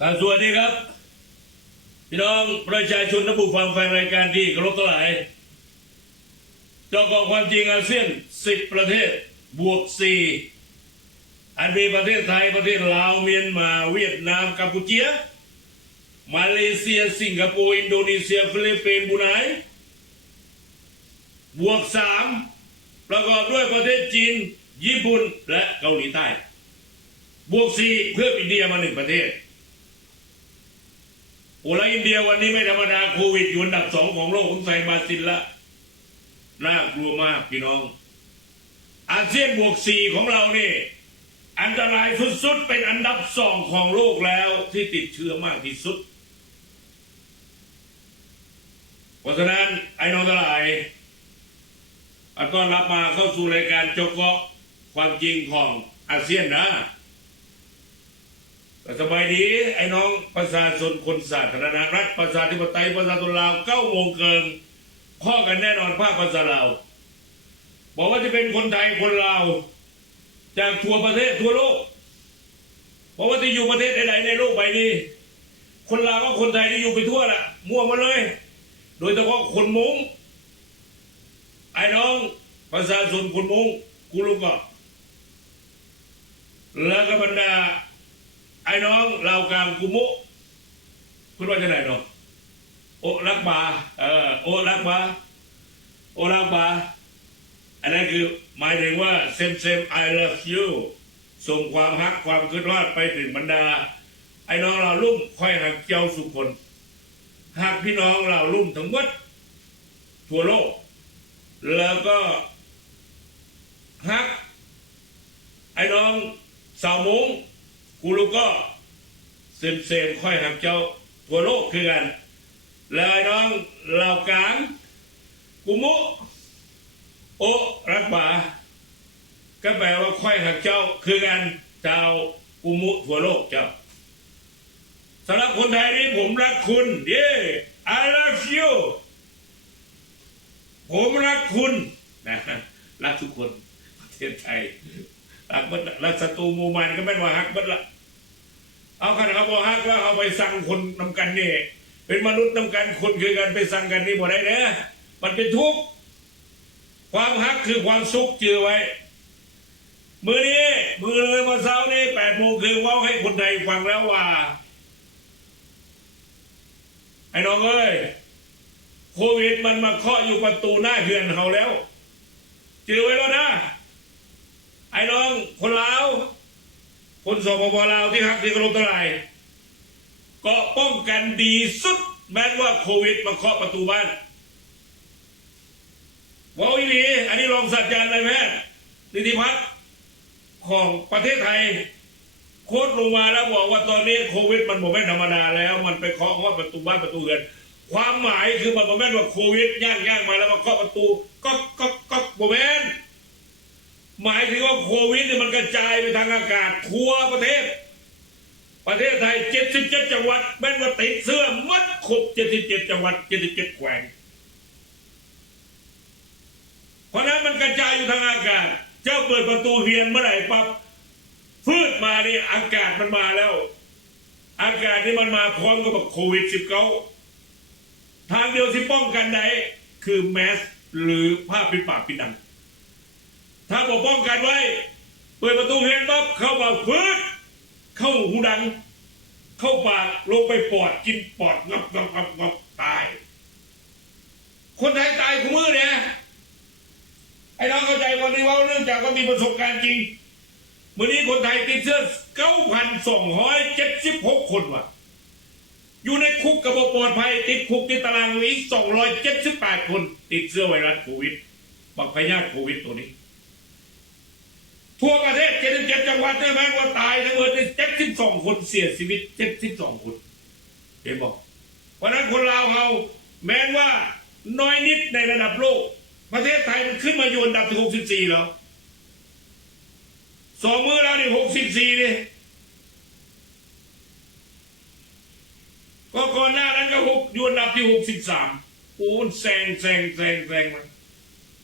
สวัสดีครับพี่น้องประชาชนและผู้ฟังแฟนรายการที่เคารพทั้งหลายเจ้าของความจริงอาเซียน10ประเทศบวก4อันมีประเทศไทยประเทศลาวเมียนมาเวียดนามกัมพูชามาเลเซียสิงคโปร์อินโดนีเซียฟิลิปปินส์บรูไนบวก3ประกอบด้วยประเทศจีนญี่ปุ่นและเกาหลีใต้บวก4เพิ่มอินเดียมา1ประเทศแล้วอินเดียวันนี้ไม่ธรรมดาโควิดอยู่อันดับ2ของโลกผมใส่บราซิลละน่ากลัวมากพี่น้องอาเซียนบวก4ของเรานี่อันตรายสุดๆเป็นอันดับ2ของโลกแล้วที่ติดเชื้อมากที่สุดเพราะฉะนั้นไอ้น้องทั้งหลายต้อนรับมาเข้าสู่รายการเจาะเกาะความจริงของอาเซียนนะสบายดีไอ้น้องประชาชนคนสาธารณรัฐประชาธิปไตยประชาชนลาว9 โมงเกินข้อกันแน่นอนภาคภาษาลาวบอกว่าจะเป็นคนไทยคนลาวจากทั่วประเทศทั่วโลกบอกว่าที่อยู่ประเทศใดๆในโลกใบนี้คนลาวก็คนไทยที่อยู่ไปทั่วละมั่วมาเลยโดยเฉพาะคนมุ้งไอ้น้องประชาชนคนมุ้งกูรู้ก็แล้วก็บรรดาไอ้น้องลาวกลางกุมุคุณว่าจะไหนเนาะโอรักบาโอรักบาโอรักบาอันนั้นคือหมายถึงว่าsame I love you ส่งความฮักความคิดฮอดไปถึงบรรดาไอ้น้องเราลุ่มค่อยหักเจ้าสุคนหักพี่น้องเราลุ่มทั้งหมดทั่วโลกแล้วก็ฮักไอ้น้องสาวมุ้งกูรู้ก็เซมค่อยหักเจ้าทั่วโลกคือกันแล้วไอ้น้องเรากลางกุมุโอรักบาก็แปลว่าค่อยหักเจ้าคือกันเจ้ากุมุทั่วโลกเจ้าสำหรับคนไทยนี่ผมรักคุณเย้ I love you ผมรักคุณนะรักทุกคนประเทศไทยรักบัดรักศัตรูมูมันก็ไม่ว่าฮักบัดละเอาขนาดเขาบอกฮักแล้วเอาไปสั่งคนนำกันนี่เป็นมนุษย์นำกันคนคือกันไปสั่งกันนี่บ่ได้เด้อมันเป็นทุกข์ความฮักคือความสุขเจือไว้มือนี้มือเลยมาเช้านี้8 โมงคือว่าให้คนไทยฟังแล้วว่าไอ้น้องเอ้ยโควิดมันมาเคาะอยู่ประตูหน้าเฮือนเขาแล้วเจือไว้แล้วนะไอ้น้องคนลาวคนสปปลาวที่ฮักที่เคารพทั้งหลายก็ป้องกันดีสุดแม้ว่าโควิดมาเคาะประตูบ้านว่าอีนีอันนี้รองศาสตราจารย์นายแพทย์นิติพัฒน์ของประเทศไทยโค้ดลงมาแล้วบอกว่าตอนนี้โควิดมันไม่ธรรมดาแล้วมันไปเคาะว่าประตูบ้านประตูเรือนความหมายคือมันไม่ว่าโควิดย่างมาแล้วมาเคาะประตูก็โมเมนต์หมายถึงว่าโควิดเนี่ยมันกระจายไปทางอากาศทั่วประเทศไทย77 จังหวัดแม้ว่าติดเสื้อมัดครบ77 จังหวัด77 แขวงเพราะนั้นมันกระจายอยู่ทางอากาศเจ้าเปิดประตูเรียนเมื่อไหร่ปั๊บฟืดมานี่อากาศมันมาแล้วอากาศนี่มันมาพร้อมกับโควิด19ทางเดียวที่ป้องกันได้คือแมสหรือผ้าปิดปากปิดดังถ้าบอกป้องกันไว้เปิดประตูเรียนปั๊บเข้ามาฟืดเข้าหูดังเข้าปากลงไปปอดกินปอดงับตายคนไทยตายคู่มือเนี่ยไอ้น้องเข้าใจวันนี้ว่าเนื่องจากว่ามีประสบการณ์จริงวันนี้คนไทยติดเชื้อ 9,276 คนว่ะอยู่ในคุกกับปลอดภัยติดคุกติดตารางอีก278 คนติดเชื้อไวรัสโควิดบักพยาธิโควิดตัวนี้ทั่วประเทศ77 จังหวัดได้ไหมว่าตายทั้งหมด72 คนเสียชีวิต72 คนเห็นบอกเพราะนั้นคนลาวเราแม้ว่าน้อยนิดในระดับโลกประเทศไทยมันขึ้นมาอยู่อันดับที่64แล้ว2 มือแล้วนี่64นี่ก็ก่อนหน้านั้นก็อยู่อันดับที่63โอ้แซงมัน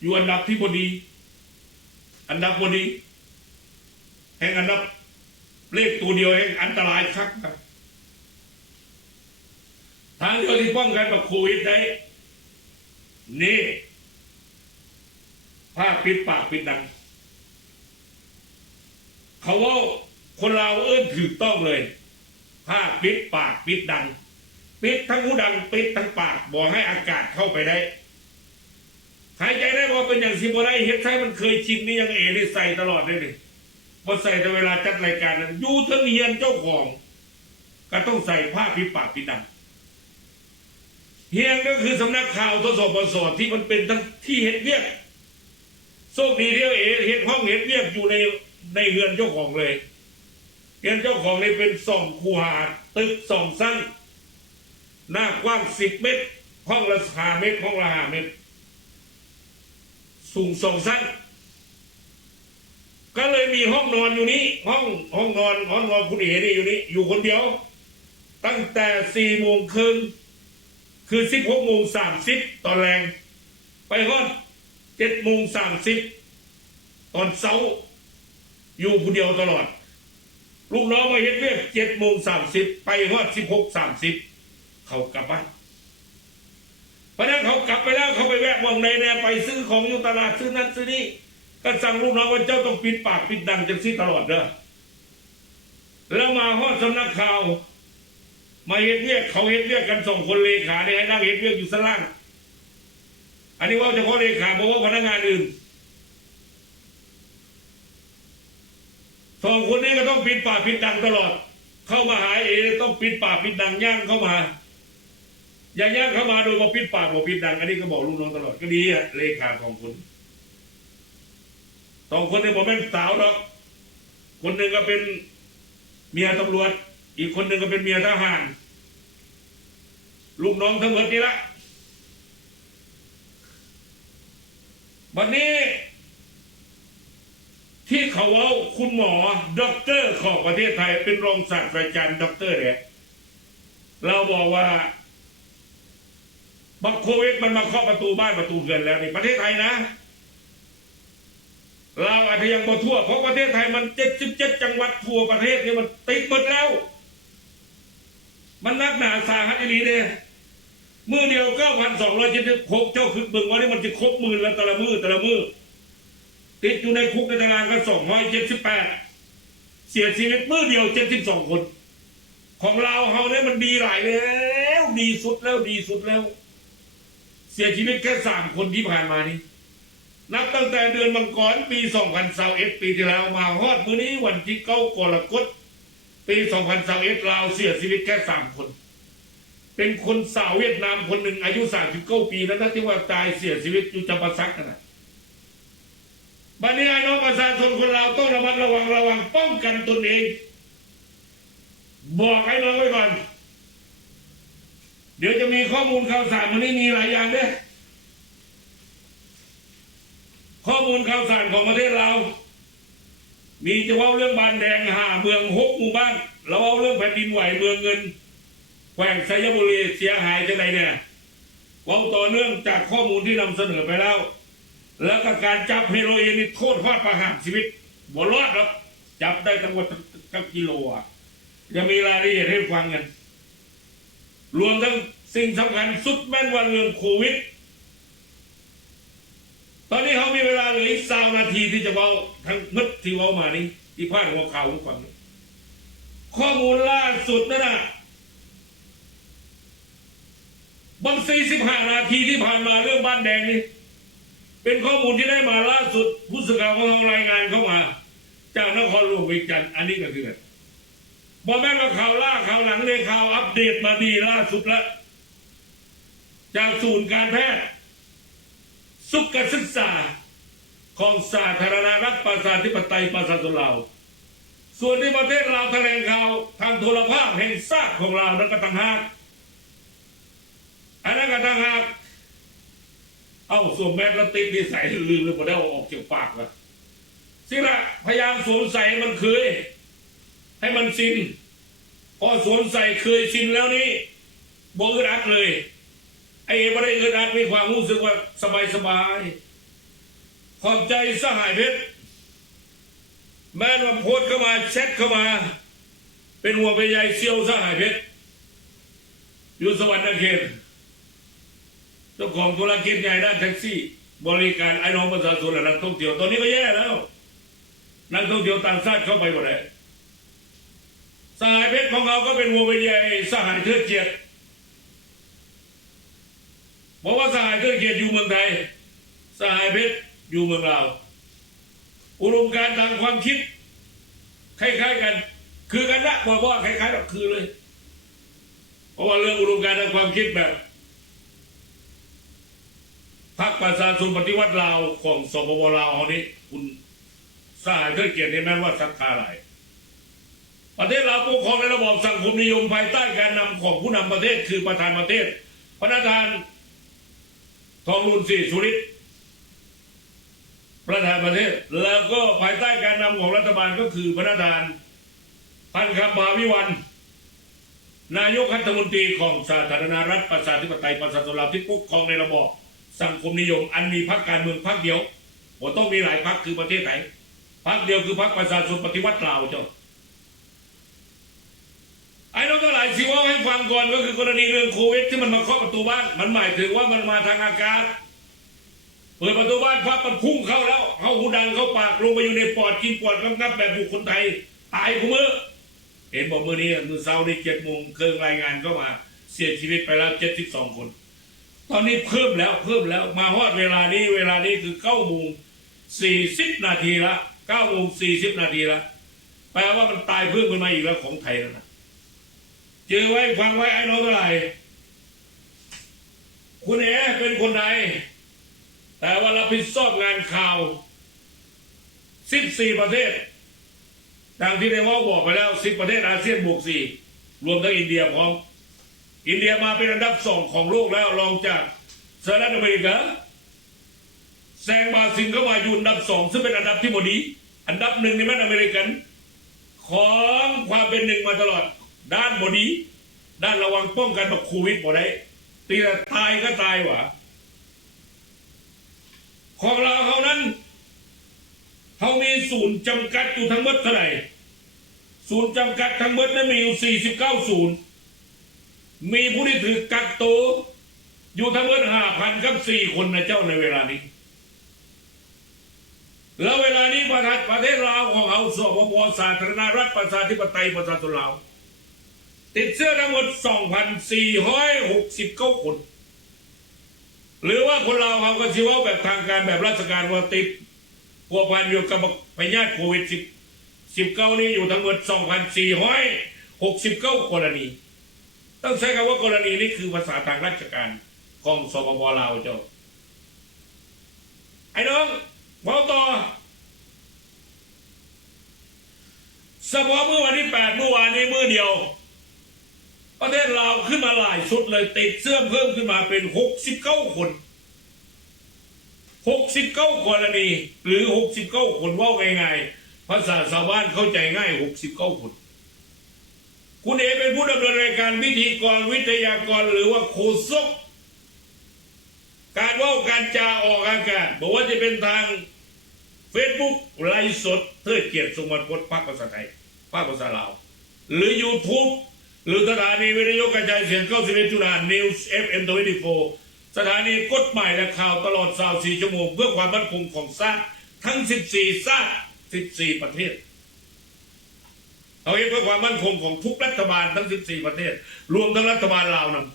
อยู่อันดับที่พอดีอันดับพอดีแห่งอันดับเลขตัวเดียวแห่งอันตรายครับ ทางเดียวที่ป้องกันกับโควิดได้นี่ผ้าปิดปากปิดดังเขาว่าคนเราถูกต้องเลยผ้าปิดปากปิดดังปิดทั้งหูดังปิดทั้งปากบอกให้อากาศเข้าไปได้หายใจได้พอเป็นอย่างสิบได้เฮ็ดใช้มันเคยชินนี่ยังได้ใส่ตลอดเลยนี่พอใส่แต่เวลาจัดรายการนั้นอยู่ทั้งเฮียนเจ้าของก็ต้องใส่ผ้าปิดปากปิดดังเฮียนก็คือสำนักข่าวทศปสที่มันเป็นทั้งที่เฮ็ดเวียกโชคดีที่เฮ็ดห้องเฮ็ดเวียกอยู่ในเรือนเจ้าของเลยเรือนเจ้าของนี่เป็น2 คูหาตึก2 ชั้นหน้ากว้าง10 เมตรห้องละ5 เมตรห้องละ5 เมตรสูง2 ชั้นก็เลยมีห้องนอนอยู่นี้ห้องนอนคุณเอ๋นี่อยู่นี่อยู่คนเดียวตั้งแต่4 โมงครึ่งคือ16 โมง 30ตอนแรงไปฮอด7 โมง 30ตอนเช้าอยู่คนเดียวตลอดลูกน้องมาเฮ็ดเวียก7 โมง 30ไปฮอด16 30เขากลับบ้านเพราะนั้นเขากลับไปแล้วเขาไปแวะมองในแนวไปซื้อของอยู่ตลาดซื้อนั้นซื้อนี่ก็สั่งลูกน้องว่าเจ้าต้องปิดปากปิดดังจังซี่ตลอดเด้อแล้วมาฮอดสำนักข่าวมาเฮ็ดเวียกเขาเฮ็ดเวียกกัน2 คนเลขาเนี่ยให้นั่งเฮ็ดเวียกอยู่ชั้นล่างอันนี้ว่าเฉพาะเลขาบอกว่าพนักงานอื่น2 คนนี้ก็ต้องปิดปากปิดดังตลอดเข้ามาหาต้องปิดปากปิดดังย่างเข้ามาอย่าย่างเข้ามาโดยบอกปิดปากบอกปิดดังอันนี้ก็บอกลูกน้องตลอดก็ดีอะเลขา2 คนเนี่ยบอกแม่งสาวหรอกคนหนึ่งก็เป็นเมียตำรวจอีกคนหนึ่งก็เป็นเมียทหารลูกน้องทั้งหมดนี่ละวันนี้ที่เขาเอาคุณหมอด็อกเตอร์ของประเทศไทยเป็นรองศาสตราจารย์ด็อกเตอร์เนี่ยเราบอกว่าบักโควิดมันมาเคาะประตูบ้านประตูเรือนแล้วในประเทศไทยนะเราอาจจะยังบ่ทั่วเพราะประเทศไทยมัน77 จังหวัดทั่วประเทศนี่มันติดหมดแล้วมันนักหนาสาหัสอีหลีเนี่ยมือเดียว 9,276 เจ้าคือเบิ่งว่านี่มันจะครบหมื่นแล้วแต่ละมือติดอยู่ในคุกในตารางกัน278เสียชีวิตมือเดียว72 คนของเราเฮาเนี่ยมันดีหลายแล้วดีสุดแล้วเสียชีวิตแค่3 คนที่ผ่านมานี้นับตั้งแต่เดือนมังกรปี2021ปีที่แล้วมาฮอดมื้อนี้วันที่9 กรกฎาคมปี2021ลาวเสียชีวิตแค่3 คนเป็นคนสาวเวียดนามคนหนึ่งอายุ39 ปีแล้วนะที่ว่าตายเสียชีวิตอยู่จำปาสักนะบัดนี้ไอ้น้องประชาชนคนเราต้องระมัดระวังป้องกันตนเองบอกให้น้องไว้ก่อนเดี๋ยวจะมีข้อมูลข่าวสารมันนี่มีหลายอย่างด้วยข้อมูลข่าวสารของประเทศเรามีจะว่าเรื่องบานแดง5 เมือง6 หมู่บ้านเราเอาเรื่องแผ่นดินไหวเมืองเงินแขวงไชยบุรีเสียหายจังไรเนี่ยว่าต่อเนื่องจากข้อมูลที่นำเสนอไปแล้วแล้วก็การจับเฮโรอีนนี่โทษประหารชีวิตบ่รอดหรอกจับได้ทั้งหมดกับกิโลอ่ะจะมีรายละเอียดให้ฟังกันรวมทั้งสิ่งสำคัญสุดแม่นว่าเรื่องโควิดตอนนี้เขามีเวลาเหลืออีก20 นาทีที่จะเว้าทั้งมึดที่เว้ามานี้ที่พาดหัวข่าวให้ฟังข้อมูลล่าสุดนั่นน่ะบน45 นาทีที่ผ่านมาเรื่องบ้านแดงนี่เป็นข้อมูลที่ได้มาล่าสุดผู้สื่อข่าวของเรารายงานเข้ามาจากนครหลวงเวียงจันทร์อันนี้ก็คือบอกแม่ว่าข่าวล่าข่าวหลังเลยข่าวอัปเดตมาดีล่าสุดแล้วจากศูนย์การแพทย์สุขศึกษาของสาธารณรัฐประชาธิปไตยประชาชนลาวส่วนที่ประเทศลาวแถลงข่าวทางโทรภาพแห่งชาติของเรานั้นก็ต่างหากอันนั้นก็ต่างหากสวมแมสแล้วติดนิสัยลืมเลยพอได้ออกจากปากละสิละพยายามสวมใส่มันเคยให้มันชินพอสวมใส่เคยชินแล้วนี่บ่อึดอัดเลยไม่ได้อึดอัดมีความรู้สึกว่าสบายขอบใจสหายเพชรแม้ว่าโพสเข้ามาแชทเข้ามาเป็นห่วงเป็นใยเซียวสหายเพชร อยู่สวรรค์เขตเจ้าของธุรกิจใหญ่ด้านแท็กซี่บริการไอ้น้องประชาชนและนักท่องเที่ยวตอนนี้ก็แย่แล้วนักท่องเที่ยวต่างชาติเข้าไปหมดเลยสหายเพชรของเราก็เป็นวัวใหญ่สหายเทิดเกียรติบอกว่าสหายเทิดเกียรติอยู่เมืองไทยสหายเพชรอยู่เมืองลาวอุดมการณ์ทางความคิดคล้ายๆกันคือกันนะบอกว่าคล้ายๆแบบคือเลยเพราะว่าเรื่องอุดมการณ์ทางความคิดแบบพรรคประชาชนปฏิวัติลาวของสปปลาวเขานี้คุณสหายเทิดเกียรตินี่แม้ว่าศรัทธาหลายประเทศเราปกครองในระบอบสังคมนิยมภายใต้การนำของผู้นำประเทศคือประธานประเทศประธานทองรุ่นศรีสุริตประธานประเทศแล้วก็ภายใต้การนำของรัฐบาลก็คือประธานพันคำภาวิวัลย์นายกรัฐมนตรีของสาธารณรัฐประชาธิปไตยประชาชนลาวที่ปกครองในระบอบสังคมนิยมอันมีพรรคการเมืองพรรคเดียวว่าต้องมีหลายพรรคคือประเทศไหนพรรคเดียวคือพรรคประชาชนปฏิวัติลาวเจ้าไอ้น้องทั้งหลายสิว่าให้ฟังก่อนก็คือกรณีเรื่องโควิดที่มันมาเคาะประตูบ้านมันหมายถึงว่ามันมาทางอากาศเปิดประตูบ้านพับมันพุ่งเข้าแล้วเข้าหูดังเข้าปากลงไปอยู่ในปอดกินปอดงับแบบบุคคลไทยตายกูมือเห็นบอกมือนี้มือเช้าใน7 โมงเครื่องรายงานก็มาเสียชีวิตไปแล้ว72 คนตอนนี้เพิ่มแล้วมาฮอดเวลานี้คือ9 โมง 40 นาทีละ9 โมง 40 นาทีละแปลว่ามันตายเพิ่มขึ้นมาอีกแล้วของไทยแล้วนะเจอไว้ฟังไว้ไอ้น้องเท่าไหร่คุณเอ๋เป็นคนไทยแต่ว่ารับผิดชอบงานข่าว14 ประเทศดังที่ในว่าบอกไปแล้ว10 ประเทศอาเซียนบวก4รวมทั้งอินเดียพร้อมอินเดียมาเป็นอันดับ2ของโลกแล้วรองจากสหรัฐอเมริกาแซงบราซิลเข้ามาอยู่อันดับ2ซึ่งเป็นอันดับที่บดีอันดับ1ในแม่อเมริกันของความเป็นหนึ่งมาตลอดด้านบดีด้านระวังป้องกันแบบโควิดบ่ได้ตีแต่ตายก็ตายหวะของเราเขานั้นเขามีศูนย์จำกัดอยู่ทั้งหมดเท่าไหร่ศูนย์จำกัดทั้งหมดนั้นมีอยู่49 ศูนย์มีผู้ที่ถือกักตัวอยู่ทั้งหมด5,000 กับ 4 คนนะเจ้าในเวลานี้แล้วเวลานี้ประเทศลาวของเขาสปปสาธารณรัฐประชาธิปไตยประชาชนลาวติดเชื้อทั้งหมด 2,469 คนหรือว่าคนเราเขาก็ชี้ว่าแบบทางการแบบราชการว่าติดพัวพันอยู่กับพยาธิโควิด19นี้อยู่ทั้งหมด 2,469 กรณีต้องใช้คำว่ากรณีนี้คือภาษาทางราชการของสปปลาวเจ้าไอ้น้องบอกต่อเฉพาะเมื่อวันที่8เมื่อวานนี้มื้อเดียวประเทศลาวขึ้นมาหลายสุดเลยติดเสื้อเพิ่มขึ้นมาเป็น69 คน69 กรณีหรือ69 คนว่าง่ายๆภาษาชาวบ้านเข้าใจง่าย69 คนคุณเอเป็นผู้ดำเนินรายการวิทยากรหรือว่าโฆษกการว่าการจาออกอากาศบอกว่าจะเป็นทาง Facebook ไลฟ์สดเทิดเกียรติทรงวรรณพจน์ภาคภาษาไทยภาคภาษาลาวหรือ YouTube หรือสถานีวิทยุกระจายเสียง91 จุฬา News FM 24สถานีกฎหมายและข่าวตลอด24 ชั่วโมงเพื่อความมั่นคงของชาติทั้ง14ชาติ14 ประเทศเอาเพื่อความมั่นคงของทุกรัฐบาลทั้ง14 ประเทศรวมทั้งรัฐบาลลาวนะ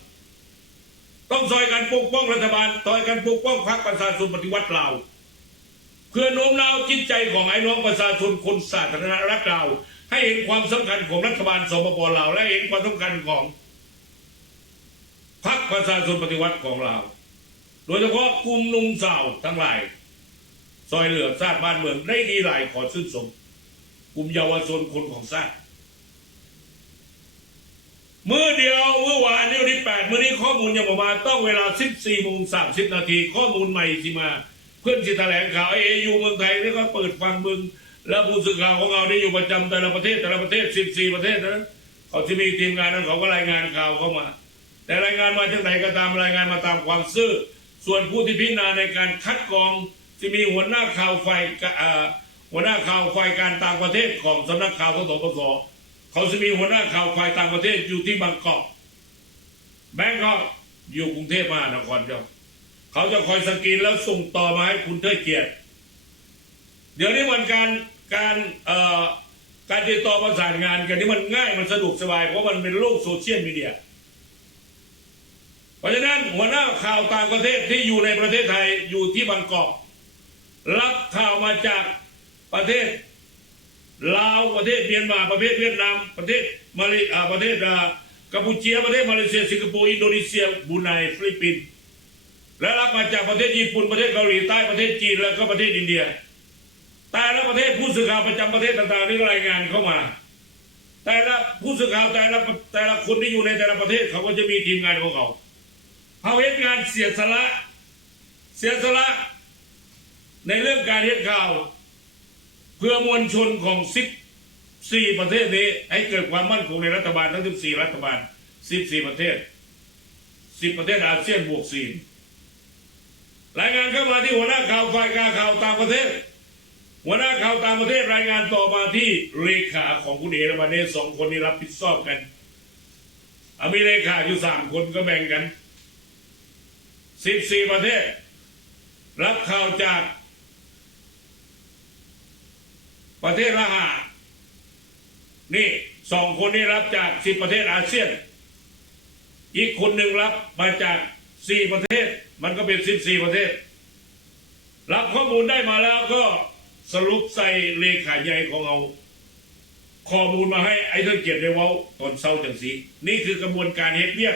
ต้องซอยกันปกป้องรัฐบาลซอยกันปกป้องพรรคประชาชนปฏิวัติลาวเพื่อโน้มน้าวจิตใจของไอ้น้องประชาชนคนสาธารณรัฐลาวให้เห็นความสำคัญของรัฐบาลสปปลาวและเห็นความสำคัญของพรรคประชาชนปฏิวัติของเราโดยเฉพาะกลุ่มนุ่มสาวทั้งหลายซอยเหลือชาติบ้านเมืองได้ดีหลายขอชื่นชมกลุ่มเยาวชนคนของชาติมื้อเดียวเมื่อวานนี้วันที่8มื้อนี้ข้อมูลยังออกมาต้องเวลา 14:30 นาทีข้อมูลใหม่ที่มาเพื่อนสิแถลงข่าวAU เมืองไทยแล้วก็เปิดฟังมึงแล้วผู้สื่อข่าวของเราได้อยู่ประจำแต่ละประเทศ14 ประเทศนะเขาจะมีทีมงานนั้นเขาก็รายงานข่าวเข้ามาแต่รายงานมาจากไหนก็ตามรายงานมาตามความซื่อส่วนผู้ที่พิจารณาในการคัดกรองจะมีหัวหน้าข่าวฝ่ายการต่างประเทศของสำนักข่าวสปสเขาจะมีหัวหน้าข่าวฝ่ายต่างประเทศอยู่ที่บางกอก แบงก์ก็อยู่กรุงเทพมหานครเจ้าเขาจะคอยสกรีนแล้วส่งต่อมาให้คุณเทิดเกียรติเดี๋ยวนี้มันการติดต่อประสานงานกันนี่มันง่ายมันสะดวกสบายเพราะมันเป็นโลกโซเชียลมีเดียเพราะฉะนั้นหัวหน้าข่าวต่างประเทศที่อยู่ในประเทศไทยอยู่ที่บางกอกรับข่าวมาจากประเทศลาวประเทศเมียนมาประเทศเวียดนามประเทศประเทศกัมพูชาประเทศมาเลเซียสิงคโปร์อินโดนีเซียบรูไนฟิลิปปินส์และรับมาจากประเทศญี่ปุ่นประเทศเกาหลีใต้ประเทศจีนแล้วก็ประเทศอินเดียแต่ละประเทศผู้สื่อข่าวประจำประเทศต่างๆนี่ก็รายงานเข้ามาแต่ละผู้สื่อข่าวแต่ละคนที่อยู่ในแต่ละประเทศเขาก็จะมีทีมงานของเขาเฮ็ดงานเสียสละในเรื่องการเฮ็ดข่าวเพื่อมวลชนของ14ประเทศนี้ให้เกิดความมั่นคงในรัฐบาลทั้ง14รัฐบาล14ประเทศ10ประเทศอาเซียนบวก4รายงานเข้ามาที่หัวหน้าข่าวฝ่ายการข่าวต่างประเทศหัวหน้าข่าวต่างประเทศรายงานต่อมาที่เลขาของคุณเอราวันนี้2คนนี้รับผิดชอบกันมีเลขาอยู่3คนก็แบ่งกัน14ประเทศรับข่าวจากประเทศละห้านี่2คนนี้รับจาก10ประเทศอาเซียนอีกคนหนึ่งรับมาจาก4ประเทศมันก็เป็น14ประเทศรับข้อมูลได้มาแล้วก็สรุปใส่เลขาใหญ่ของเราข้อมูลมาให้ไอ้เทิดเกียรติได้เว้าตอนเช้าจังสีนี่คือกระบวนการเฮ็ดเวียก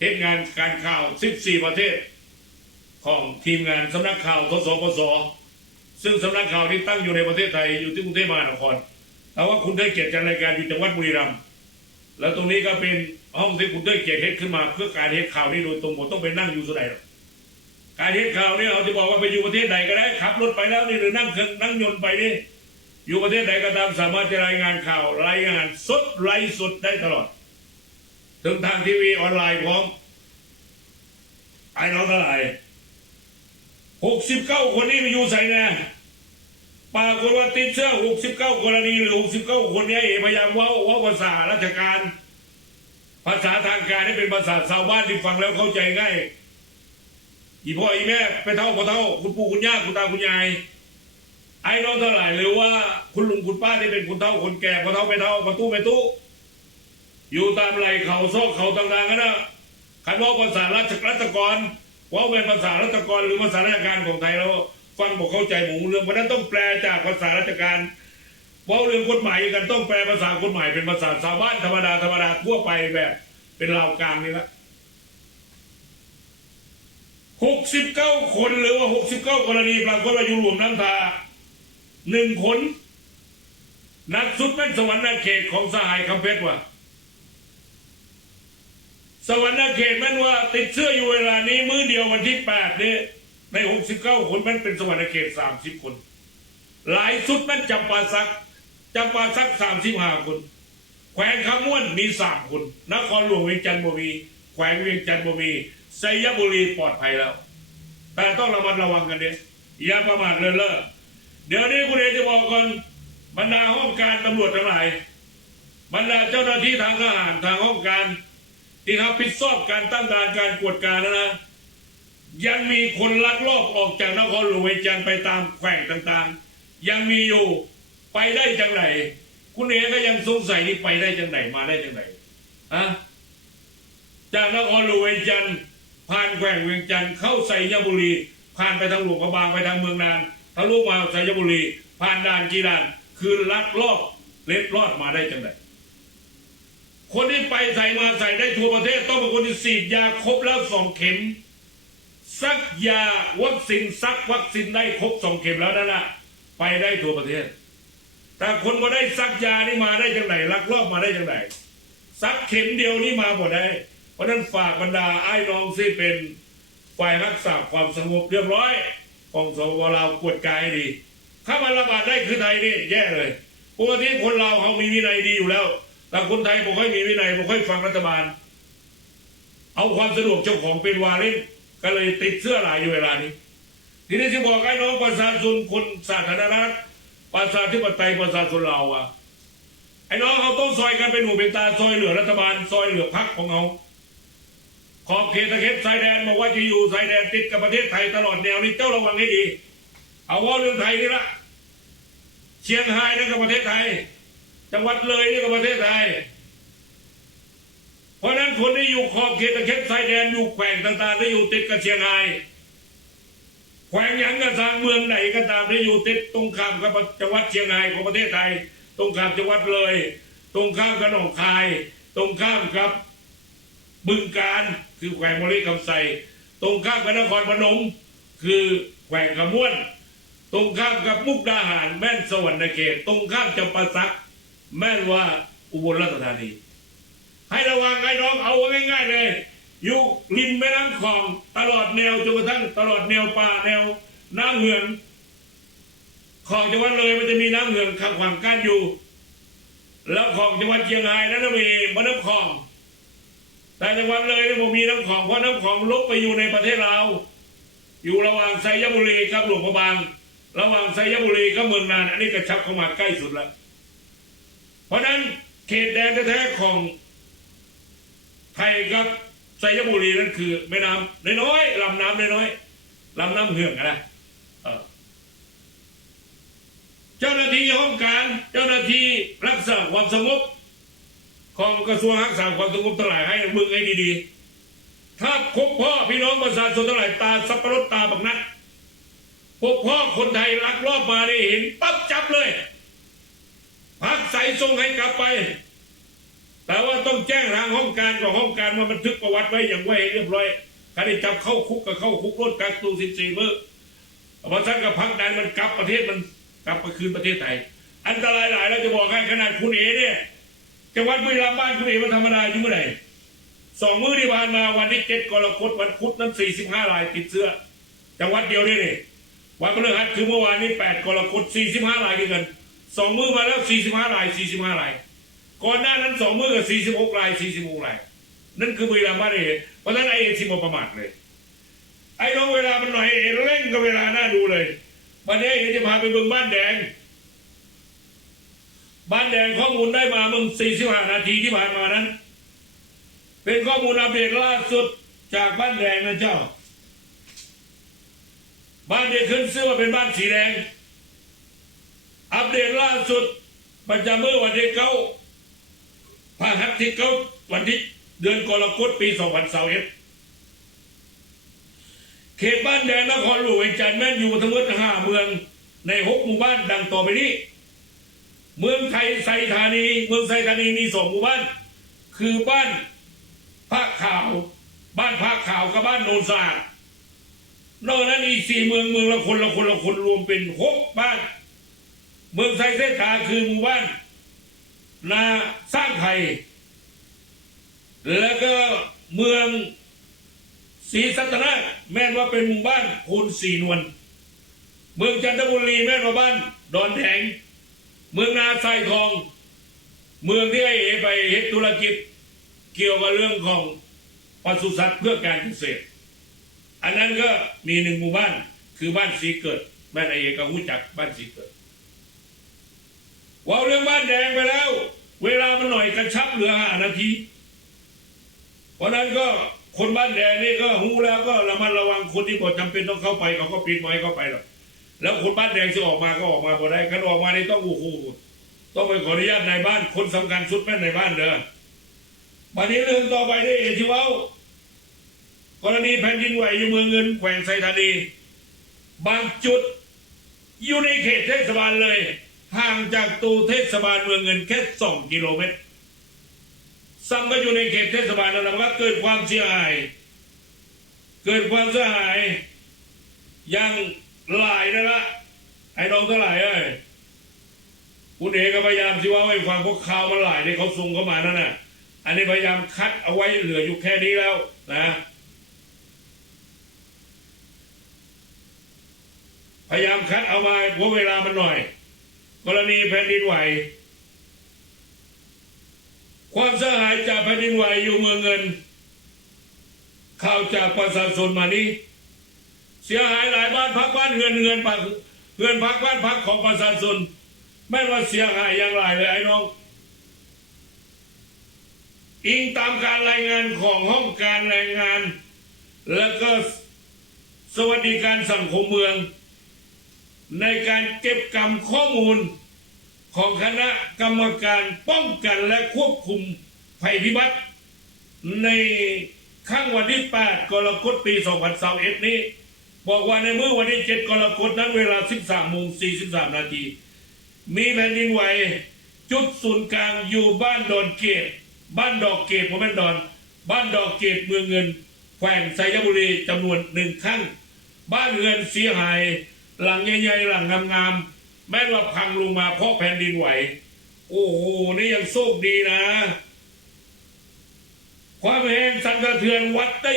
เฮ็ดงานการข่าว14ประเทศของทีมงานสำนักข่าวทศพสซึ่งสำนักข่าวที่ตั้งอยู่ในประเทศไทยอยู่ที่กรุงเทพมหานครแต่ว่าคุณได้เกียรติจัดรายการอยู่จังหวัดบุรีรัมย์แล้วตรงนี้ก็เป็นห้องที่คุณได้เกียรติเฮ็ดขึ้นมาเพื่อการเฮ็ดข่าวนี้โดยตรงผมต้องไปนั่งอยู่ที่ไหนการเฮ็ดข่าวนี่เราจะบอกว่าไปอยู่ประเทศใดก็ได้ขับรถไปแล้วนี่หรือนั่งเครื่องนั่งยนต์ไปนี่อยู่ประเทศใดก็ตามสามารถจะรายงานข่าวรายงานสดไลฟ์สดได้ตลอดถึงทางทีวีออนไลน์พร้อมไอ้น้องเท่าไหร่69คนนี้ไปอยู่ใส่แน่ปากคนว่าติดเชื้อ69กรณีหรือ69คนนี้พยายามเว้าภาษาราชการภาษาทางการให้เป็นภาษาชาวบ้านที่ฟังแล้วเข้าใจง่ายอีพ่ออีแม่ไปเท่าพ่อเท่าคุณปู่คุณย่าคุณตาคุณยายไอ้น้องเท่าไหร่หรือว่าคุณลุงคุณป้าที่เป็นคุณเท่าคนแก่พ่อเท่าไปเท่าประตูอยู่ตามไหลเขาซอกเขาต่างๆนะคันว่าภาษาราชกรว่าเป็นภาษาราชกรหรือภาษาราชการของไทยแล้วฟังบอกเข้าใจหมู่เรื่องเพราะนั้นต้องแปลจากภาษาราชการว่าเรื่องกฎหมายกันต้องแปลภาษากฎหมายเป็นภาษาชาวบ้านธรรมดาทั่วไปแบบเป็นลาวกลางนี่ละ69คนหรือว่า69กรณีปรากฏว่าอยู่รวมน้ำตา1คนนักสุดเป็นสวรรค์เขตของสหายคำเพชรว่ะสวรรค์เขตมันว่าติดเชื้ออยู่เวลานี้มื้อเดียววันที่8นี่ใน69คนมันเป็นสวรรค์เขต30คนหลายสุดมันจำปาสัก35คนแขวงคำม่วนมี3คนนครหลวงเวียงจันทร์บ่มีแขวงเวียงจันทร์บ่มีชัยบุรีปลอดภัยแล้วแต่ต้องระมัดระวังกันเนี่ยอย่าประมาทเลินเล่อเดี๋ยวนี้คุณเอจะบอกก่อนบรรดาห้องการตำรวจทั้งหลายบรรดาเจ้าหน้าที่ทางทหารทางห้องการที่รับผิดชอบการตั้งด่านการกวดการนะยังมีคนลักลอบออกจากนครหลวงเวียงจันทร์ไปตามแขวงต่างๆยังมีอยู่ไปได้จังไหนคุณเอก็ยังสงสัยนี่ไปได้จังไหนมาได้จังไหนจากนครหลวงเวียงจันทร์ผ่านแขวงเวียงจันทร์เข้าชัยบุรีผ่านไปทางหลวงพระบางไปทางเมืองนานทะลุมาชัยบุรีผ่านด่านกีฬาคือลักลอบเล็ดลอดมาได้จังไหนคนที่ไปใส่มาใส่ได้ทั่วประเทศต้องเป็นคนที่ฉีดยาครบแล้ว2 เข็มซักยาวัคซีนซักวัคซีนได้ครบ2 เข็มแล้วนั่นแหละไปได้ทั่วประเทศแต่คนบ่ได้ซักยานี่มาได้จังไหนลักลอบมาได้จังไหนซักเข็มเดียวนี่มาบ่ได้เพราะนั้นฝากบรรดาไอ้น้องที่เป็นฝ่ายรักษาความสงบเรียบร้อยของสปป.ลาวกวดกายดีถ้ามันระบาดได้คือไทยนี่แย่เลยปกติคนลาวเขามีวินัยดีอยู่แล้วแต่คนไทยบ่ค่อยมีวินัยบ่ค่อยฟังรัฐบาลเอาความสะดวกเจ้าของเป็นวาระก็เลยติดเสื้อหลายอยู่เวลานี้ทีนี้ที่บอกไอ้น้องประชาชนคนสาธารณรัฐประชาธิปไตยประชาชนลาวอ่ะไอ้น้องเขาต้องซอยกันเป็นหูเป็นตาซอยเหลือรัฐบาลซอยเหลือพรรคของเขา ขอบเขตตะเข็บชายแดนบอกว่าจะอยู่ชายแดนติดกับประเทศไทยตลอดแนวนี้เจ้าระวังให้ดีเอาว่าเรื่องไทยนี่ละเชียงรายนั่นก็ประเทศไทยจังหวัดเลยนี่ก็ประเทศไทยเพราะนั้นคนที่อยู่ขอบเขตตะเข็บชายแดนอยู่แขวงต่างๆที่อยู่ติดกับเชียงรายแขวงยังกระทางเมืองไหนก็ตามที่อยู่ติดตรงข้ามกับจังหวัดเชียงรายของประเทศไทยตรงข้ามจังหวัดเลยตรงข้ามกับหนองคายตรงข้ามกับบึงกาฬคือแขวงมฤคำไสตรงข้ามกับนครพนมคือแขวงขมวนตรงข้ามกับมุกดาหารแม่นสวรรณเขตตรงข้ามจำปาสักแม่นว่าอุบลราชธานีให้ระวังไอ้น้องเอาง่ายๆเลยอยู่ริมแม่น้ำคลองตลอดแนวจนกระทั่งตลอดแนวป่าแนวน้ำเหืองของจังหวัดเลยมันจะมีน้ำเหืองขังขวางกั้นอยู่แล้วของจังหวัดเชียงรายนั้นมีบ่อน้ำคลองแต่จังหวัดเลยเนี่ยผมมีน้ำคลองเพราะน้ำคลองลบไปอยู่ในประเทศลาวอยู่ระหว่างไซยบุรีกับหลวงพระบางระหว่างไซยบุรีกับเมืองนานอันนี้กระชับเข้ามาใกล้สุดแล้วเพราะนั้นเขตแดนแท้ๆของไทยกับไซยบุรีนั่นคือแม่น้ำน้อยๆลำน้ำน้อยๆลำน้ำเหืองนะเจ้าหน้าที่ห้องการเจ้าหน้าที่รักษาความสงบของกระทรวงรักษาความสงบทั้งหลายให้มึงให้ดีๆถ้าพบพ่อพี่น้องประชาชนทั้งหลายตาสับปะรดตาบักนัดพบพ่อคนไทยลักลอบมาได้เห็นปั๊บจับเลยพักใส่ส่งให้กลับไปแต่ว่าต้องแจ้งทางห้องการกับห้องการมาบันทึกประวัติไว้อย่างไว้เรียบร้อยใครได้จับเข้าคุกก็เข้าคุกรถกักตัว14 มื้อพอท่านกับพักใดมันกลับประเทศมันกลับไปคืนประเทศไทยอันตรายหลายแล้วจะบอกให้ขนาดคุณเอเนี่ยจังหวัดบุรีรัมย์บ้านคุณเอมันธรรมดาอยู่เมื่อไหร่2 มื้อที่ผ่านมาวันที่7 กรกฎาคมวันพุธนั้น45 รายติดเชื้อจังหวัดเดียวนี่วันพฤหัสคือเมื่อวานนี้8 กรกฎาคม45 รายกัน2 มื้อมาแล้ว45 ราย45 รายก่อนหน้านั้น2 มื้อกับ46 ราย46 รายนั่นคือบุรีรัมย์บ้านเอเพราะฉะนั้นไอ้ที่มาประมาทเลยไอ้น้องเวลามันหน่อยเร่งกับเวลาน่าดูเลยวันนี้จะพาไปเมืองบ้านแดงข้อมูลได้มามึง45 นาทีที่ผ่านมานั้นเป็นข้อมูลอัปเดตล่าสุดจากบ้านแดงนะเจ้าบ้านเด็กขึ้นชื่อว่าเป็นบ้านสีแดงอัปเดตล่าสุดประจำเมื่อวันที่9 พฤหัสที่9วันที่เดือนกรกฎาคมปี 2021เขตบ้านแดงนครหลวงจันทร์แม่นอยู่ทั้งหมด5 เมืองใน6 หมู่บ้านดังต่อไปนี้เมืองไทยไซธานีเมืองไซธานีมี2 หมู่บ้านคือบ้านผ้าขาวบ้านผ้าขาวกับบ้านโนนสะอาดนอกนั้นอีก4 เมืองละคนรวมเป็น6 บ้านเมืองไซเสถาคือหมู่บ้านนาสร้างไทยแล้วก็เมืองศรีสัตนะแม่นว่าเป็นหมู่บ้านโพนสีนวลเมืองจันทบุรีแม่นว่าบ้านดอนแดงเมืองนาไซทองเมืองที่ไอ้ไปเฮ็ดธุรกิจเกี่ยวกับเรื่องของปศุสัตว์เพื่อการเกษตรอันนั้นก็มี1 หมู่บ้านคือบ้านสีเกิดแม่นไอ้ก็รู้จักบ้านสีเกิดว่าเรื่องบ้านแดงไปแล้วเวลามันหน่อยกระชับเหลือ5 นาทีเพราะนั้นก็คนบ้านแดงนี่ก็หูแล้วก็ระมัดระวังคนที่บ่จำเป็นต้องเข้าไปเขาก็ปิดไว้เข้าไปหรอกแล้วคนบ้านแดงจะออกมาก็ออกมาบ่ได้กันออกมานี่ต้องโอ้โหต้องไปขออนุญาตในบ้านคนสำคัญสุดแม่ในบ้านเด้อวันนี้เรื่องต่อไปได้ที่ว่ากรณีแผ่นดินไหวอยู่เมืองเงินแขวงไซธานีบางจุดอยู่ในเขตเทศบาลเลยห่างจากตัวเทศบาลเมืองเงินแค่2 กิโลเมตรซ้ำก็อยู่ในเขตเทศบาลแล้วนะครับเกิดความเสียหายอย่างหลายนะไอ้น้องทั้งหลายคุณเอกก็พยายามที่ว่าให้ฟังพวกข่าวมันหลายที่เขาส่งเข้ามานั่นน่ะอันนี้พยายามคัดเอาไว้เหลืออยู่แค่นี้แล้วนะพยายามคัดเอามาเพราะเวลามันหน่อยกรณีแผ่นดินไหวความเสียหายจากแผ่นดินไหวอยู่เมืองเงินข่าวจากประชาชนมานี้เสียหายหลายบ้านพักบ้านเงินพักบ้านพักของประชาชนไม่ว่าเสียหายอย่างไรเลยไอ้น้อง อิงตามการรายงานของห้องการรายงานและก็สวัสดิการสังคมเมืองในการเก็บกำข้อมูลของคณะกรรมการป้องกันและควบคุมภัยพิบัติในข้างวันที่ 8 กรกฎาคม ปี 2021 นี้บอกว่าในเมื่อวันที่ 7 กรกฎาคมนั้นเวลา 13:43 นาทีมีแผ่นดินไหวจุดศูนย์กลางอยู่บ้านดอนเกตบ้านดอกเกตผมเป็นดอนบ้านดอกเกตเมืองเงินแขวงไซยบุรีจำนวน1ครั้งบ้านเรือนเสียหายหลังใหญ่ๆหลังงามๆแม้ว่าพังลงมาเพราะแผ่นดินไหวโอ้โหนี่ยังโชคดีนะความแรงสั่นสะเทือนวัดได้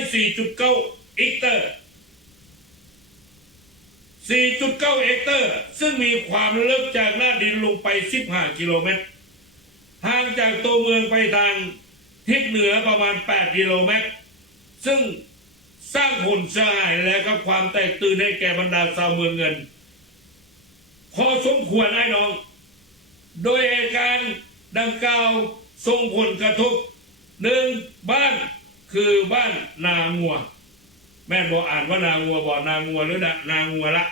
4.9 อิกเตอร์ 4.9 เอกเตอร์ซึ่งมีความลึกจากหน้าดินลงไป 15 กิโลเมตรห่างจากตัวเมืองไปทางทิศเหนือประมาณ 8 กิโลเมตรซึ่งสร้างผลเสียหายและก็ความแตกตื่นให้แก่บรรดาชาวเมืองเงินพอสมควรไอ้น้องโดยเหตุการณ์ดังกล่าวส่งผลกระทบ1บ้านคือบ้านนางัวแม่บอกอ่านว่านางัวบอกนางัวหรือนางัวละ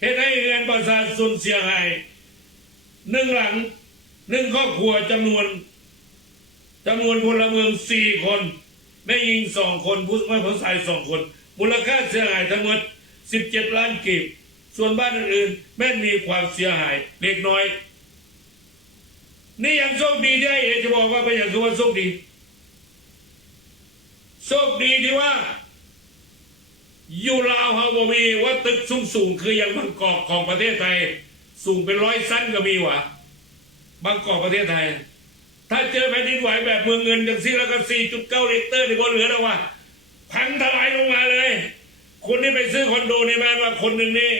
เหตุให้เรือนประชาชนเสียหาย1หลัง1ครอบครัวจำนวนพลเมือง4คนแม่หญิง2คนผู้ชาย2คนมูลค่าเสียหายทั้งหมด17 ล้านกีบส่วนบ้านอื่นๆแม่มีความเสียหายเล็กน้อยนี่ยังโชคดีที่ไอ้เอจะบอกว่าเป็นอย่างคือว่าโชคดีที่ว่าอยู่ลาวเฮาบ่มีว่าตึกสูงคืออย่างบางกอกของประเทศไทยสูงเป็น100 ชั้นก็มีวะบางกอกประเทศไทยถ้าเจอแผ่นดินไหวแบบเมืองเงินอย่างซี่แล้วก็ 4.9 เรกเตอร์ในบนเหลือแล้วว่าพังทลายลงมาเลยคนที่ไปซื้อคอนโดในบ้านว่าคนหนึ่งนี่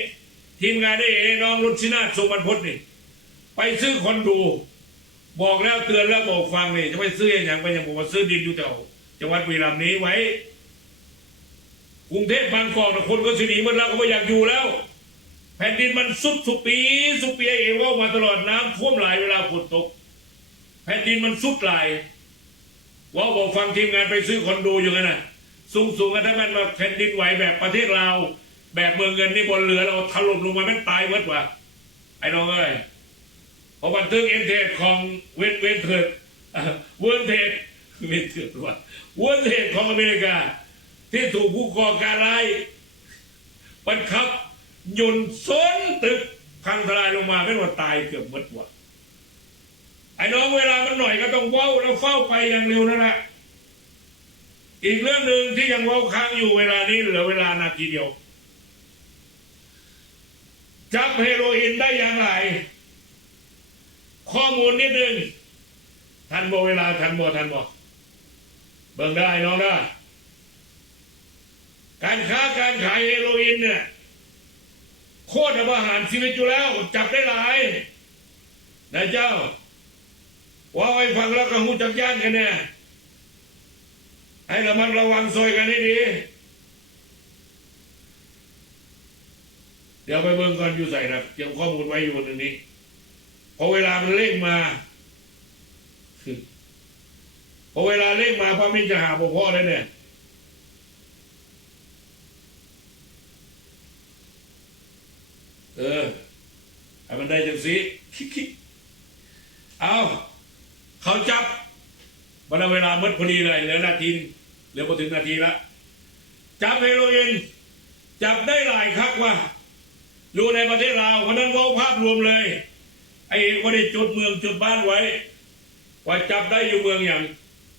ทีมงานได้น้องรุชินาถทรงบรรพตนี่ไปซื้อคอนโดบอกแล้วเตือนแล้วบอกฟังนี่จะไปซื้ออย่างไปอย่างผมมาซื้อดินอยู่แถวจังหวัดบุรีรัมย์นี้ไว้กรุงเทพบางกอกคนก็สิหนีหมดแล้วก็ไม่อยากอยู่แล้วแผ่นดินมันสุดสุปีเองว่ามาตลอดน้ำท่วมหลายเวลาฝนตกแผ่นดินมันสุดหลายว่าบอกฟังทีมงานไปซื้อคอนโดอยู่กันนะสูงกันทั้งมันมาแผ่นดินไหวแบบประเทศลาวแบบเมืองเงินนี่บนเรือเราถล่มลงมามันตายหมดวะไอ้น้องเอ้ยพอบันทึกเอ็นเทสของเวนเทสว่าเวนเทสของอเมริกาที่ถูกผู้ก่อการร้ายบังคับยนต์ซ้นตึกพังทลายลงมาไม่ว่าตายเกือบหมดวะไอ้น้องเวลามันหน่อยก็ต้องว้าวแล้วเฝ้าไปอย่างเร็วนั่นแหละอีกเรื่องหนึ่งที่ยังว้าวค้างอยู่เวลานี้เหลือเวลานาทีเดียวจับเฮโรอีนได้อย่างไรข้อมูลนิดนึงทันบ่เวลาทันบ่เบิ่งได้น้องได้การค้าการขายเฮโรอีนเนี่ยโคตรประหารชีวิตอยู่แล้วจับได้หลายนะเจ้าว่าไว้ฟังแล้วก็หูจักย่านกันเนี่ยให้ระมัดระวังซอยกันให้ดีเดี๋ยวไปเบิ่งก่อนอยู่ใส่นะเตรียมข้อมูลไว้อยู่ตรงนี้พอเวลามันเร่งมาพอเวลาเร่งมาพระมิตรจะหาพ่อได้เนี่ยให้มันได้จังสิเอาเขาจับเวลาเมื่อพอดีเลยเหลือนาทีเหลือพอถึงนาทีละจับเฮโรอีนจับได้หลายครั้งว่าอยู่ในประเทศลาวคนนั้นว่าภาพรวมเลยไอ้ว่าได้จุดเมืองจุดบ้านไว้ว่าจับได้อยู่เมืองอย่าง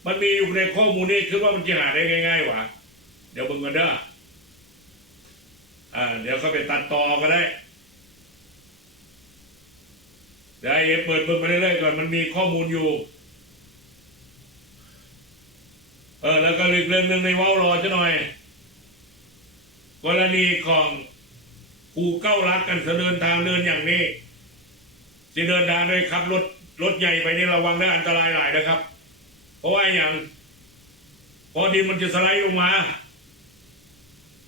มันมีอยู่ในข้อมูลนี้คือว่ามันจะหาได้ง่ายๆวะเดี๋ยวเบิ่งกันเด้อเดี๋ยวเขาไปตัดต่อก็ได้เดี๋ยวเปิดเบิ่งไปเรื่อยๆก่อนมันมีข้อมูลอยู่แล้วก็อีกเรื่องหนึ่งในว้าวรอจะหน่อยกรณีของผู้เก้ารักกันเดินทางเดินอย่างนี้ที่เดินทางโดยขับรถใหญ่ไปนี่ระวังได้อันตรายหลายนะครับเพราะว่าอย่างพอดินมันจะสไลด์ลงมา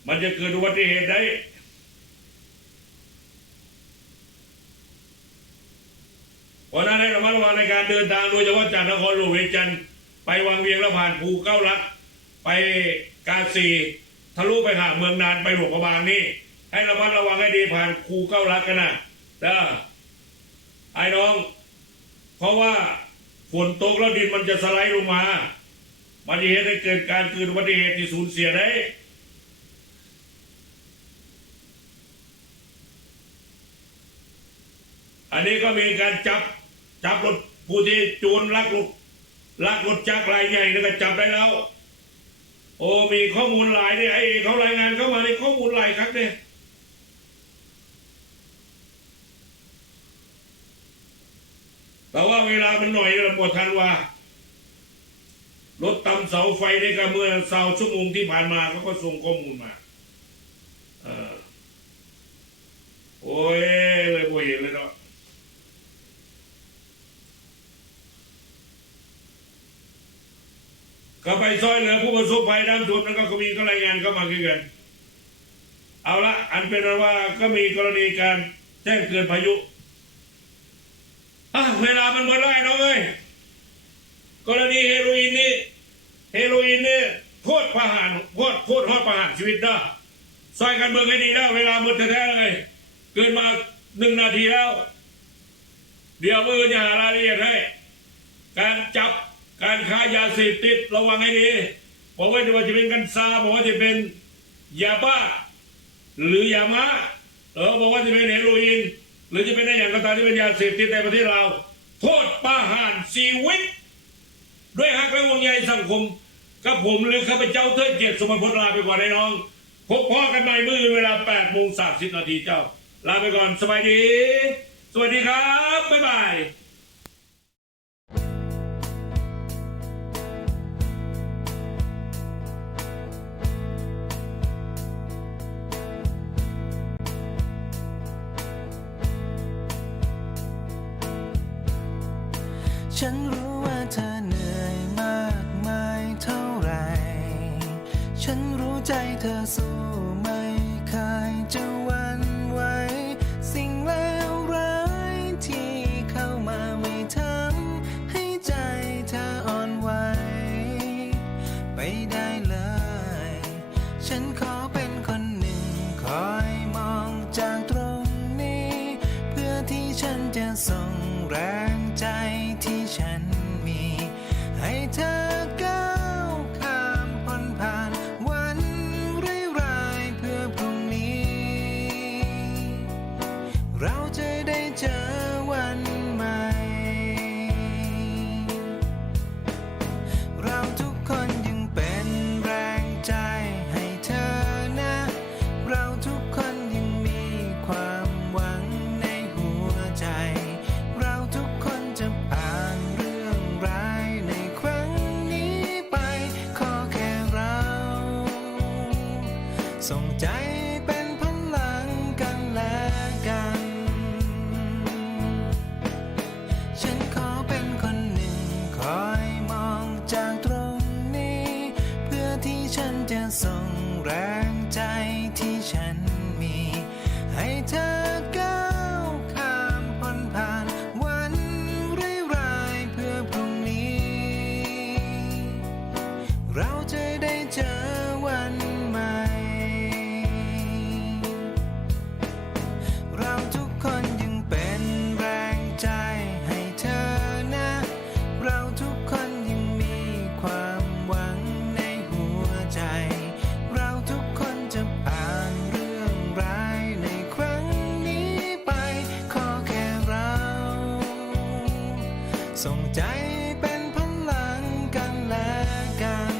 มันจะเกิดอุบัติเหตุได้เพราะนั้นให้ระมัดระวังในการเดินทางโดยเฉพาะจากนครหลวงเวียงจันทร์ ไปวังเวียงแล้วผ่านภูเก้าลัดไปกาสีทะลุไปหาเมืองนานไปหลวงพระบางนี่ให้ระมัดระวังให้ดีผ่านภูเก้าลัดกันนะเด้อไอ้น้องเพราะว่าฝนตกแล้วดินมันจะสไลด์ลงมามันจะให้เกิดการเกิดอุบัติเหตุที่สูญเสียได้อันนี้ก็มีการจับรถผู้ที่โจรลักรถจักรรายใหญ่แล้วก็จับได้แล้วโอ้มีข้อมูลหลายเนี่ยไอ้เขารายงานเข้ามาในข้อมูลหลายครั้งเนี่ยแต่ว่าเวลามันหน่อยเราปวดทันว่ารถตำเสาไฟได้ก็เมื่อ20 ชั่วโมงที่ผ่านมาเขาก็ส่งข้อมูลมาโอ้ยเลยบ่เห็นเลยเนาะก็ไปซอยเหลือผู้ประสบภัยน้ำท่วมแล้วก็มีรายงานเข้ามาคือกันเอาละอันเป็นว่าก็มีกรณีการแจ้งเตือนพายุเวลามันหมดแล้วน้องเอ้ยกรณีเฮโรอีนนี่โทษประหารโทษประหารชีวิตนะซอยกันเมืองให้ดีนะเวลาหมดแท้ๆเลยเกินมา1 นาทีแล้วเดี๋ยวมือจะหารายละเอียดให้การจับการค้ายาเสพติดระวังให้ดีบอกว่าจะเป็นกัญชาบอกว่าจะเป็นยาบ้าหรือยาม้าบอกว่าจะเป็นเฮโรอีนหรือจะเป็นอะไรอย่างก็ตามที่เป็นยาเสพติดในประเทศเราโทษประหารชีวิตด้วยฮักและห่วงใยสังคมกับผมหรือข้าพเจ้าเทิดเกียรติสมพลลาไปก่อนไอ้น้องพบพ่อกันใหม่มื้อเวลา8:30 นาทีเจ้าลาไปก่อนสบายดีสวัสดีครับบ๊ายบายฉันรู้ว่าเธอเหนื่อยมากมายเท่าไหร่ฉันรู้ใจเธอสู้ไม่เคยจะหวั่นไหวสิ่งเลวร้ายที่เข้ามาไม่ทำให้ใจเธออ่อนไหวไปได้เลยฉันขอเป็นคนหนึ่งคอยมองจากตรงนี้เพื่อที่ฉันจะส่งแรงใจที่ฉันมีให้เธอก้าวข้ามพ้นผ่านวันร้ายๆเพื่อพรุ่งนี้เราจะได้เจอวันใหม่เราทุกคนยังเป็นแรงใจให้เธอนะเราทุกคนยังมีความหวังในหัวใจเราทุกคนจะผ่านเรื่องร้ายในครั้งนี้ไปขอแค่เราส่งใจเป็นพลังกันและกันฉันขอเป็นคนหนึ่งคอยมองจากตรงนี้เพื่อที่ฉันจะส่งแรงใจที่ฉันมีให้เธอก้าวข้ามพ้นผ่านวันร้ายๆเพื่อพรุ่งนี้เราจะได้เจอวันใหม่เราทุกคนยังเป็นแรงใจให้เธอนะเราทุกคนยังมีความหวังในหัวใจเราทุกคนจะผ่านเรื่องร้ายในครั้งนี้ไปขอแค่เราส่งใจเป็นพลังกันและกัน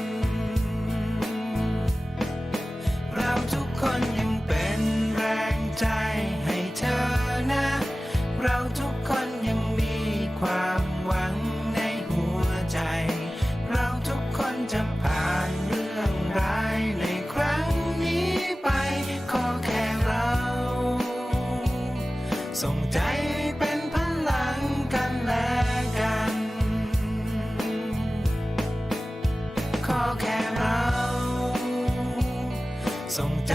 เราทุกคนยังเป็นแรงใจให้เธอนะเราทุกคนยังมีความหวังในหัวใจเราทุกคนจะผ่านเรื่องร้ายในครั้งนี้ไปขอแค่เราส่งใจเป็นพลังกันและกันขอแค่เราส่งใจ